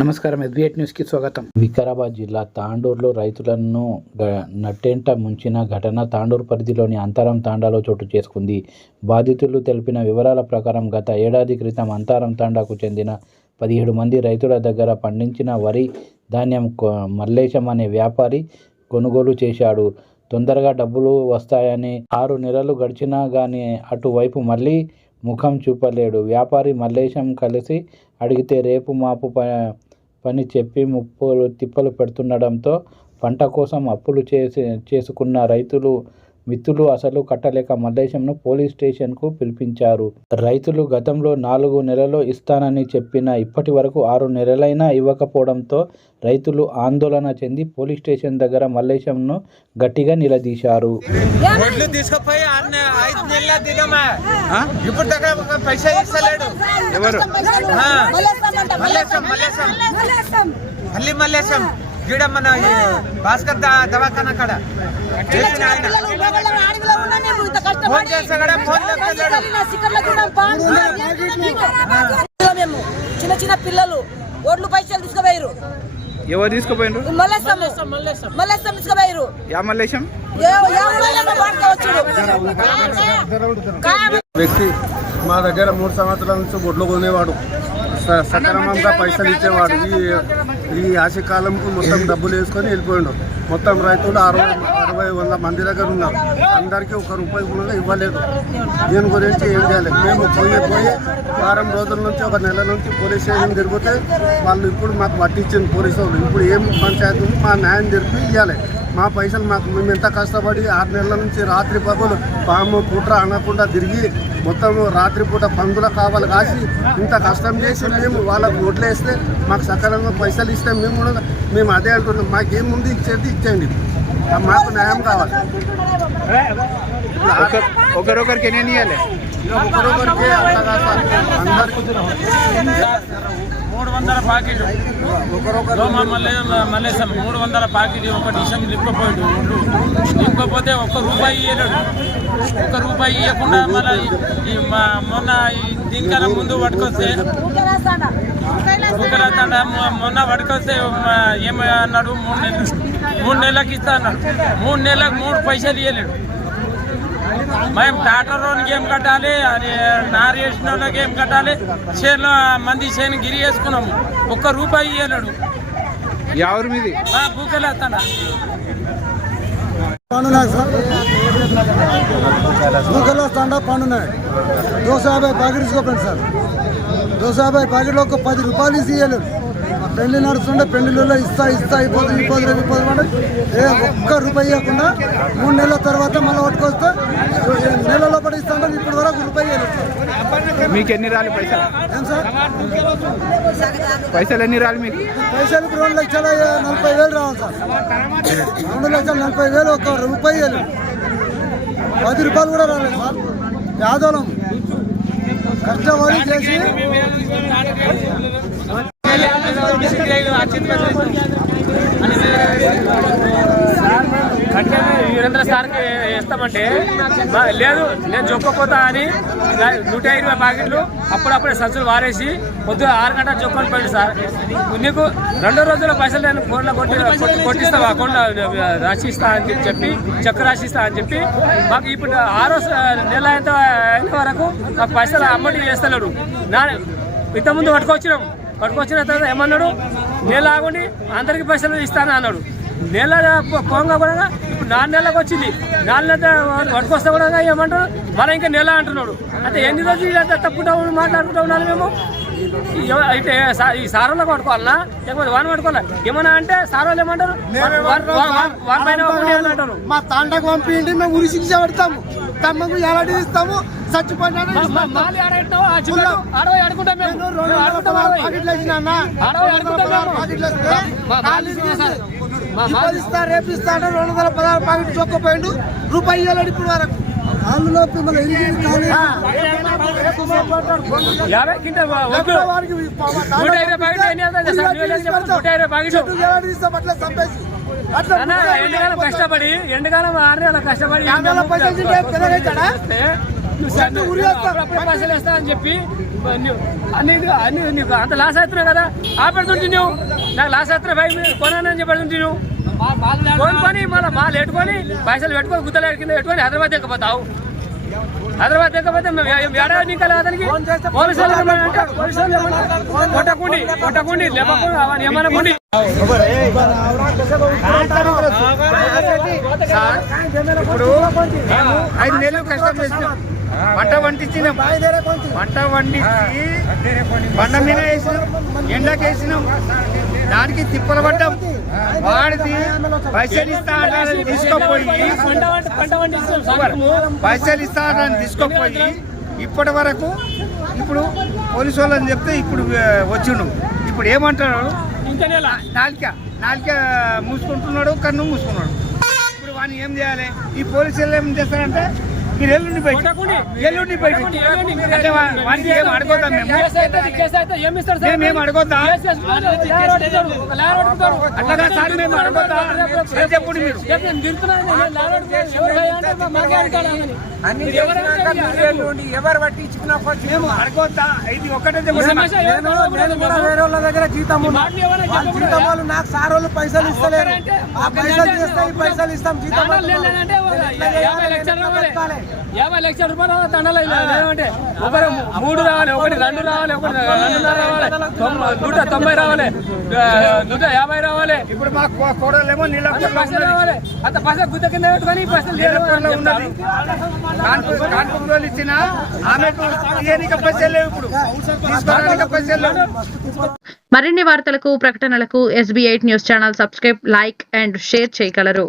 నమస్కారం, SB8 న్యూస్కి స్వాగతం. వికారాబాద్ జిల్లా తాండూరులో రైతులను నట్టేంట ముంచిన ఘటన తాండూరు పరిధిలోని అంతరం తాండాలో చోటు చేసుకుంది. బాధితులు తెలిపిన వివరాల ప్రకారం గత ఏడాది క్రితం అంతరం తాండాకు చెందిన 17 మంది రైతుల దగ్గర పండించిన వరి ధాన్యం మల్లేశం అనే వ్యాపారి కొనుగోలు చేశాడు. తొందరగా డబ్బులు వస్తాయని 6 నెలలు గడిచినా కానీ అటువైపు మళ్ళీ ముఖం చూపలేడు. వ్యాపారి మల్లేశం కలిసి అడిగితే రేపు మాపు పని చెప్పి ముప్పులు తిప్పలు పెడుతుండడంతో పంట కోసం అప్పులు చేసుకున్న మిత్రులు అసలు కట్టలేక మల్లేశంను పోలీస్ స్టేషన్కు పిలిపించారు. రైతులు గతంలో 4 నెలలు ఇస్తానని చెప్పినా ఇప్పటి వరకు 6 నెలలైనా ఇవ్వకపోవడంతో రైతులు ఆందోళన చెంది పోలీస్ స్టేషన్ దగ్గర మల్లేశంను గట్టిగా నిలదీశారు. మన భాస్కర్ దవాఖానా కాడ మేము చిన్న చిన్న పిల్లలు ఓట్లు పైసలు తీసుకుపోయారు. ఎవరు తీసుకుపోయారు? మల్లేశం తీసుకుపోయారు. వ్యక్తి మా దగ్గర 3 సంవత్సరాల నుంచి గొడ్లు కొనేవాడు, సక్రమంగా పైసలు ఇచ్చేవాడు. ఈ ఆశకాలంకు మొత్తం డబ్బులు వేసుకొని వెళ్ళిపోయాడు. మొత్తం రైతులు 60-100 మంది దగ్గర ఉన్నారు. అందరికీ ₹1 కూడా ఇవ్వలేదు. దీని గురించి ఏం చేయాలి? మేము పోయి వారం రోజుల నుంచి 1 నెల నుంచి పోలీస్ స్టేషన్ తిరిగితే వాళ్ళు ఇప్పుడు మాకు పట్టించింది పోలీసు వాళ్ళు. ఇప్పుడు ఏం పంచాయతీ ఉంది, మా న్యాయం జరిపి ఇవ్వాలి. మా పైసలు మేము ఎంత కష్టపడి 6 నెలల నుంచి రాత్రి పగలు పాము పుట్ర అనకుండా తిరిగి మొత్తం రాత్రిపూట పందుల కావాలి కాసి ఇంత కష్టం చేసి మేము వాళ్ళకు వడ్లేస్తే మాకు సకాలంగా పైసలు ఇస్తే మేము అదే అంటున్నాం. మాకేముంది ఇచ్చేయండి, మాకు న్యాయం కావాలి. ఒకరొకరికి ఎన్ని ఇవ్వాలి? ఒకరొకరికి అందరికీ 300 పాకెట్లు మల్లేశం 300 పాకెట్ ఒక డిషం లింకపోతే ₹1 ఇవ్వలేడు. ₹1 ఇవ్వకుండా మళ్ళీ మొన్న దీనికన్నా ముందు పట్టుకొస్తే మొన్న పట్టుకొస్తే ఏమన్నాడు, 3 నెలలకు ఇస్తా అన్నాడు. 3 నెలలకు 3 పైసలు ఇవ్వలేడు. మేము ట్రాక్టర్ రోడ్కి ఏం కట్టాలి, అది నారు వేసిన వాళ్ళకి ఏం కట్టాలి, చేనులో మంది చేను గిరి వేసుకున్నాము. ₹1 ఇవ్వలేడు. ఎవరి మీది? భూకెళ్ళేస్తాడా భూకెళ్ళేస్తాడా పండున్నాయి. 250 ప్యాకెట్ తీసుకోండి సార్. 250 ప్యాకెట్లో ఒక ₹10 ఇవ్వలేదు. పెళ్లి నడుస్తుంటే పెళ్లిలో ఇస్తా అయిపోతుంది ₹1 ఇవ్వకుండా 3 నెలల తర్వాత మళ్ళీ పట్టుకొస్తే నెలలో పడి ఇస్తా అంటే ఇప్పటి వరకు ₹1 ఇవ్వలేదు. మీకు ఎన్ని రాలి పైసలు? ఏం సార్ పైసలు ఎన్ని రాలి మీకు? పైసలు 2,40,000 రావాలి సార్. 2,40,000 ₹1 ఇవ్వలేదు. ₹10 కూడా రాలేదు సార్. యాదవం కష్టపడి చేసి వీరేంద్ర సార్కి ఇస్తామంటే లేదు, నేను జొక్కపోతా అని 120 ప్యాకెట్లు అప్పుడప్పుడే సంచులు వారేసి పొద్దున 6 గంటల జొక్కని పోయింది సార్. నీకు 2 రోజుల పైసలు నేను ఫోన్లో కొట్టిస్తావా, అకౌంట్లో రాసిస్తా అని చెప్పి చెక్ రాసిస్తా అని చెప్పి మాకు ఇప్పుడు 6వ నెల అయిన వరకు మాకు పైసలు అమ్మటి చేస్తలేడు. ఇంతకుముందు పట్టుకొచ్చిన తర్వాత ఏమన్నాడు, నెల ఆగుండి అందరికి పైసలు ఇస్తాను అన్నాడు. నెల పోగా కూడా ఇప్పుడు 4 నెలలకు వచ్చింది. 4 నెలలు పట్టుకొస్తే కూడా ఏమంటారు, మళ్ళీ ఇంకా నెల అంటున్నాడు. అంటే ఎన్ని రోజులు తప్పుకుంటా మాట్లాడుకుంటా ఉండాలి మేము? అయితే ఈ సారోళ్ళకి పట్టుకోవాలన్నా లేకపోతే వాడిని పట్టుకోవాలా? ఏమన్నా అంటే సారోళ్ళు ఏమంటారు, వారి పైన అంటారు. మా తాండకు పంపిండి, మేము ఉరి శిక్ష పెడతాము, తమ్మకు ఎలాంటి ఇస్తాము, చచ్చిపోయినా రేపు ఇస్తా అంటే 216 ప్యాకెట్ చొక్కపోయిండు. ₹1 ఇవ్వలేడు ఇప్పుడు వరకు. అందులో 50 క్వింటాల్ ఎండకాలం కష్టపడి 6 నెలలు కష్టపడి అప్పుడప్పుడే పైసలు వేస్తా అని చెప్పి అన్ని నీకు అంత లాస్ అవుతున్నావు కదా ఆపెడుతుంటే నువ్వు నాకు లాస్ అవుతున్నా కొనానని చెప్పడుతుంటే నువ్వు కొనుక్కొని మళ్ళీ మాలు పెట్టుకొని పైసలు పెట్టుకొని గుత్తలు కింద పెట్టుకొని హైదరాబాద్ ఎక్కపోతావు. హైదరాబాద్ ఎక్కపోతే ఏడాది ఇంకా అతనికి పోలీసులు కొట్టకుండి లేపకుండా ఏమనకుండి ఇప్పుడు మేము 5 నెలలు కష్టం చేసినాం, పంట వండించి బండ మీద వేసినాం, ఎండకి వేసినాం, దానికి తిప్పలు పడ్డాం. వాడిది పైసలు ఇస్తానని తీసుకుపోయి ఇప్పటి వరకు ఇప్పుడు పోలీసు వాళ్ళని చెప్తే ఇప్పుడు వచ్చిండు. ఇప్పుడు ఏమంటున్నాడు, నాలుక మూసుకుంటున్నాడు, కన్ను మూసుకున్నాడు. ఇప్పుడు వాడిని ఏం చేయాలి? ఈ పోలీసులు ఏం చేస్తారంటే మీరు ఎల్లుండి బయట అంటే వాడికి ఏం అడగొద్దాం మేము ఏం అడగొద్దా? అట్లాగా సార్ మేము అడగొద్దా? చెప్పండి మీరు ఎవరు పట్టించుకున్నా మేము అడగొద్దా? ఇది ఒక్కటే వేరే వాళ్ళ దగ్గర జీతం జీతం వాళ్ళు నాకు సార్ వాళ్ళు పైసలు ఇస్తలేరు, ఆ పైసలు చేస్తే ఈ పైసలు ఇస్తాం జీతం 50 లక్షల రూపాయలు తండాలి అంటే ఒకరు 3 రావాలి, ఒకటి 2 రావాలి, ఒకటి 2.5 రావాలి, 190 రావాలి, 150 రావాలి. ఇప్పుడు మా కోడలేమో పైసలు రావాలి. అంత పైసలు గుద్ద కింద పెట్టుకొని పైసలు ఉన్నది. కాన్పూర్ ఇచ్చిన ఆమెకు పైసలు లేవు, ఇప్పుడు తీసుకోవడానికి పైసలు లేవు. మరిన్ని వార్తలకు ప్రకటనలకు SB8 news channel subscribe, like and share చేయగలరు.